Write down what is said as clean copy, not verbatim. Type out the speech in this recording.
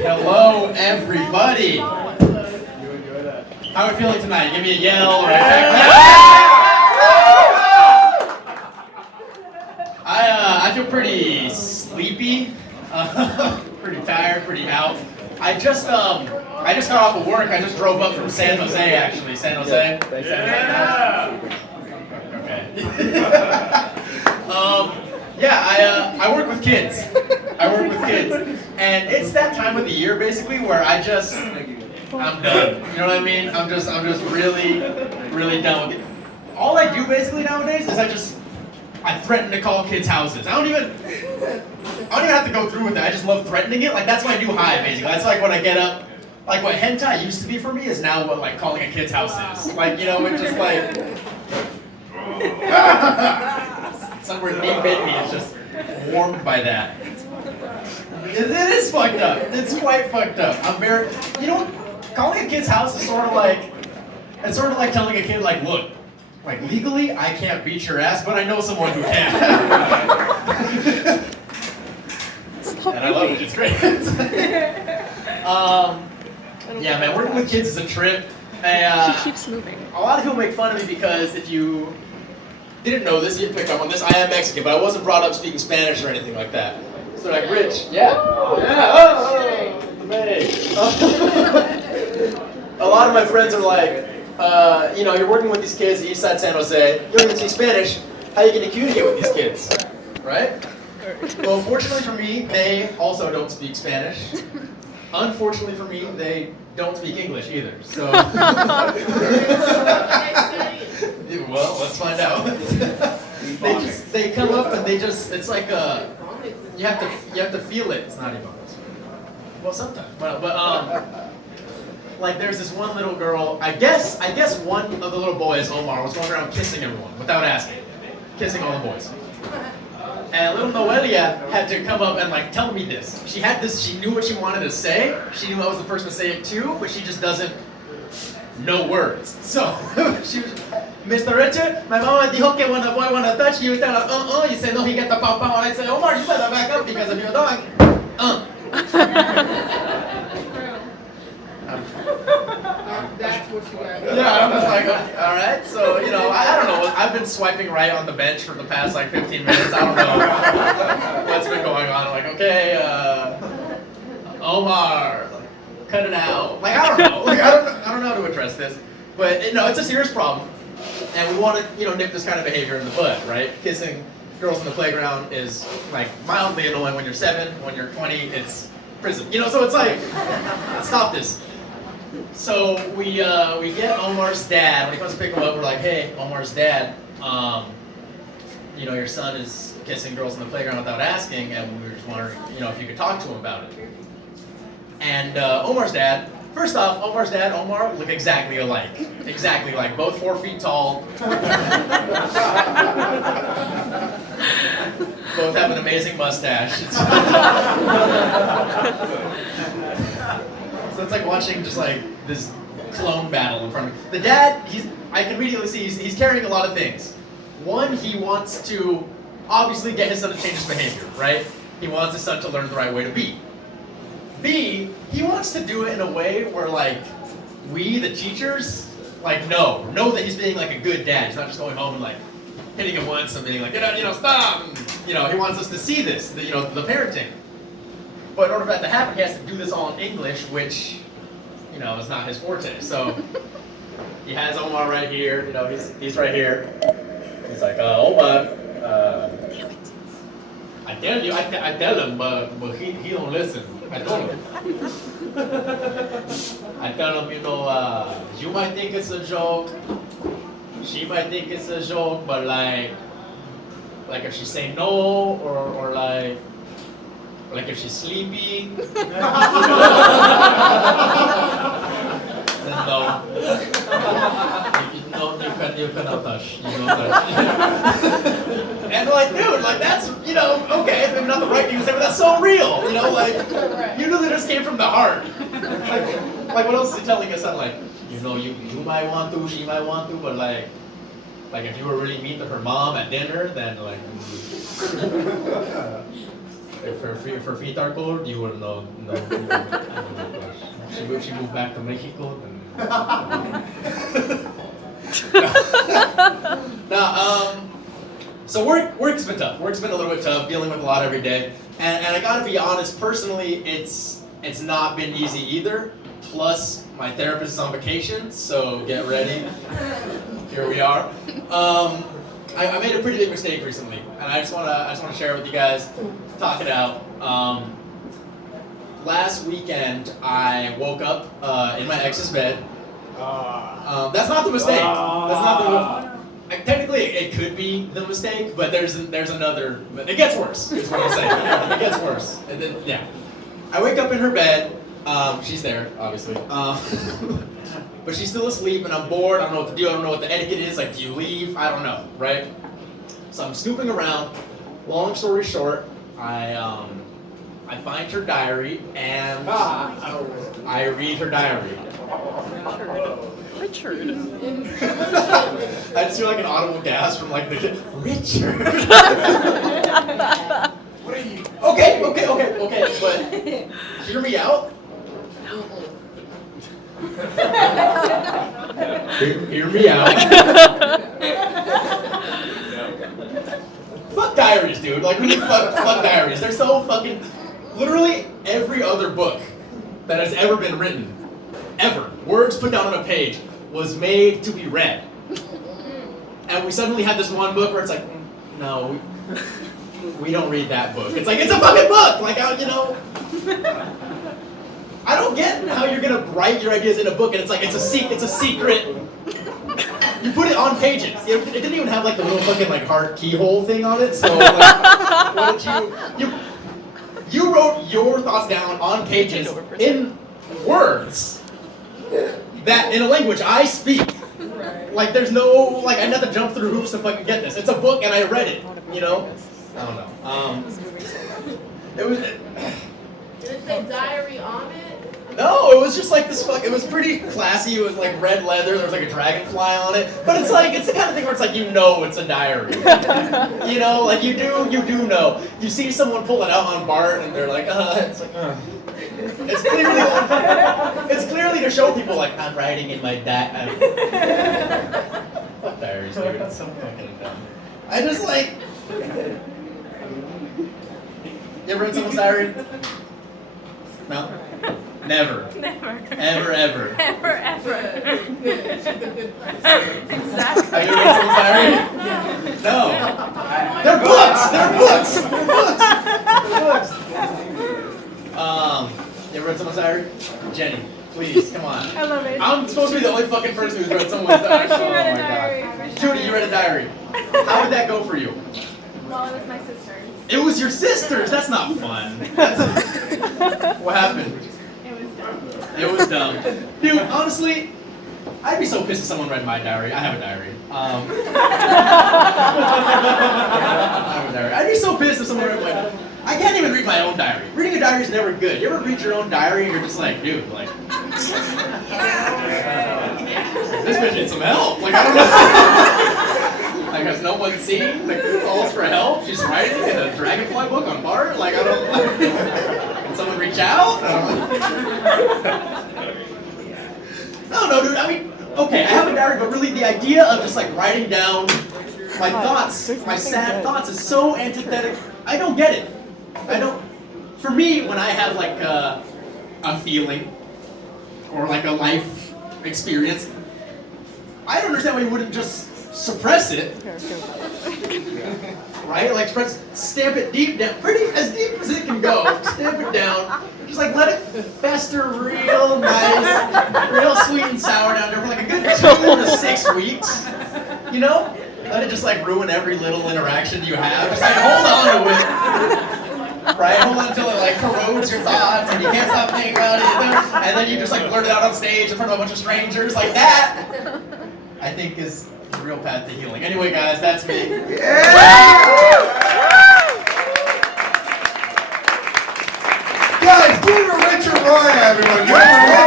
Hello, everybody. How are we feeling tonight? Give me a yell or a I feel pretty sleepy, pretty tired, pretty out. I just got off of work. I just drove up from San Jose, actually. San Jose. Yeah. Okay. I work with kids. And it's that time of the year basically where I'm done. You know what I mean? I'm just really, really done with it. All I do basically nowadays is I threaten to call kids' houses. I don't even have to go through with it. I just love threatening it. Like that's my new high basically. That's like when I get up. Like what hentai used to be for me is now what like calling a kid's house is. Like, you know, it's just like somewhere deep in me is just warmed by that. It is fucked up. It's quite fucked up. Calling a kid's house is sort of like telling a kid like, look, like legally I can't beat your ass, but I know someone who can. And I love it. It's great. Yeah, man, working with kids is a trip. She keeps moving. A lot of people make fun of me because if you didn't know this, you'd pick up on this. I am Mexican, but I wasn't brought up speaking Spanish or anything like that. So like, Rich, yeah. A lot of my friends are like, you're working with these kids at Eastside San Jose. You don't even speak Spanish. How are you going to communicate with these kids, right? Well, fortunately for me, they also don't speak Spanish. Unfortunately for me, they don't speak English either. So, well, let's find out. they come up and it's like you have to feel it. It's not even. Well, sometimes. But like there's this one little girl. I guess one of the little boys, Omar, was going around kissing everyone without asking, kissing all the boys. And little Noelia had to come up and like tell me this. She knew what she wanted to say. She knew I was the person to say it to, but she just doesn't know words. So she was, Mr. Richard, my mama dijo que when a boy wanna touch you, tell her, you say no, he get the pow pow, and I say, Omar, you better back up because if you don't, That's what you got. Yeah, I'm just like, okay, all right. So, I don't know. I've been swiping right on the bench for the past like 15 minutes. I don't know what's been going on. I'm like, okay, Omar, cut it out. Like, I don't know. Like, I don't know how to address this. But it's a serious problem, and we want to nip this kind of behavior in the bud, right? Kissing girls in the playground is like mildly annoying when you're 7. When you're 20, it's prison. So it's like, stop this. So we get Omar's dad. When he comes to pick him up, we're like, hey, Omar's dad, your son is kissing girls in the playground without asking, and we were just wondering, if you could talk to him about it. And Omar's dad, first off, Omar's dad, Omar, look exactly alike. Exactly like, both 4 feet tall. Both have an amazing mustache. So it's like watching just like this clone battle in front of me. The dad, I can immediately see he's carrying a lot of things. One, he wants to obviously get his son to change his behavior, right? He wants his son to learn the right way to be. B, he wants to do it in a way where like we, the teachers, like know that he's being like a good dad. He's not just going home and like hitting him once and being like, stop. He wants us to see this, the parenting. But in order for that to happen, he has to do this all in English, which, is not his forte. So he has Omar right here. He's right here. He's like, Omar, I tell you, I tell him, but he don't listen. I told him. I tell him, you might think it's a joke. She might think it's a joke, but like if she say no, or like if she's sleepy, then no. You cannot touch. And like, dude, like that's, okay, maybe not the right thing to say, but that's so real. You know that just came from the heart. Like what else is he telling us? I'm like, you might want to, she might want to, but like, Like if you were really mean to her mom at dinner, then like if her feet are cold, you will know. She moved back to Mexico. So work's been tough. Work's been a little bit tough, dealing with a lot every day. And I gotta be honest, personally, it's not been easy either. Plus, my therapist is on vacation, so get ready. Here we are. I made a pretty big mistake recently, and I just wanna share it with you guys, talk it out. Last weekend, I woke up in my ex's bed. That's not the mistake. That's not the. Technically, it could be the mistake, but there's another. It gets worse. Is what I'm saying. It gets worse. And then yeah, I wake up in her bed. She's there, obviously. But she's still asleep, and I'm bored. I don't know what to do. I don't know what the etiquette is. Like, do you leave? I don't know, right? So I'm snooping around. Long story short, I find her diary, and I read her diary. Richard. I just hear like an audible gasp from like the kid. Richard. What are you? Okay, but hear me out. Hear me out. Fuck diaries, dude. Like, we fuck diaries. They're so fucking. Literally every other book that has ever been written, ever, words put down on a page, was made to be read. And we suddenly had this one book where it's like, no, we don't read that book. It's like, it's a fucking book! Like, you know. I don't get how you're gonna write your ideas in a book and it's like, it's a secret. You put it on pages. It didn't even have like the little fucking like heart keyhole thing on it, so like, what did you wrote your thoughts down on pages in words that in a language I speak. Like there's no like I had to jump through hoops to fucking get this. It's a book and I read it. You know? I don't know. It was. Did it say diary on it? No, it was just like this it was pretty classy. It was like red leather, there was like a dragonfly on it. But it's like, it's the kind of thing where it's like, you know it's a diary. You know, like you do know. You see someone pull it out on Bart and they're like, it's like, It's clearly to show people like, I'm writing in my diary. Fuck diaries, dude, it's so fucking dumb. I just like, you ever read someone's diary? No? Never. Never. Ever. Ever. Exactly. Have you read someone's diary? No. They're books! You ever read someone's diary? Jenny, please, come on. I love it. I'm supposed to be the only fucking person who's read someone's diary. She read a Oh my diary. god. Judy, you read a diary. How did that go for you? Well, it was my sister's. It was your sister's. That's not fun. What happened? It was dumb. Dude, honestly, I'd be so pissed if someone read my diary. I have a diary. I have a diary. I'd be so pissed if someone read my diary. I can't even read my own diary. Reading a diary is never good. You ever read your own diary and you're just like, dude, like, this bitch needs some help. Like, I don't know. Like, has no one seen the calls for help? She's writing in a Dragonfly book on Bart? Like, I don't. Can someone reach out? No, dude. I mean, okay, I have a diary, but really the idea of just like writing down my thoughts, my sad thoughts, is so antithetic. I don't get it. I don't. For me, when I have like a feeling or like a life experience, I don't understand why you wouldn't just suppress it. Right? Like stamp it deep down, pretty as deep as it can go. Stamp it down. Just like let it fester real nice, real sweet and sour down there for like a good 2 to 6 weeks. You know? Let it just like ruin every little interaction you have. Just like hold on to it. Right? Hold on until it like corrodes your thoughts and you can't stop thinking about it. And then you just like blurt it out on stage in front of a bunch of strangers. Like that, I think is the real path to healing. Anyway, guys, that's me. Guys, give it a Richard Raya, everyone. Give it a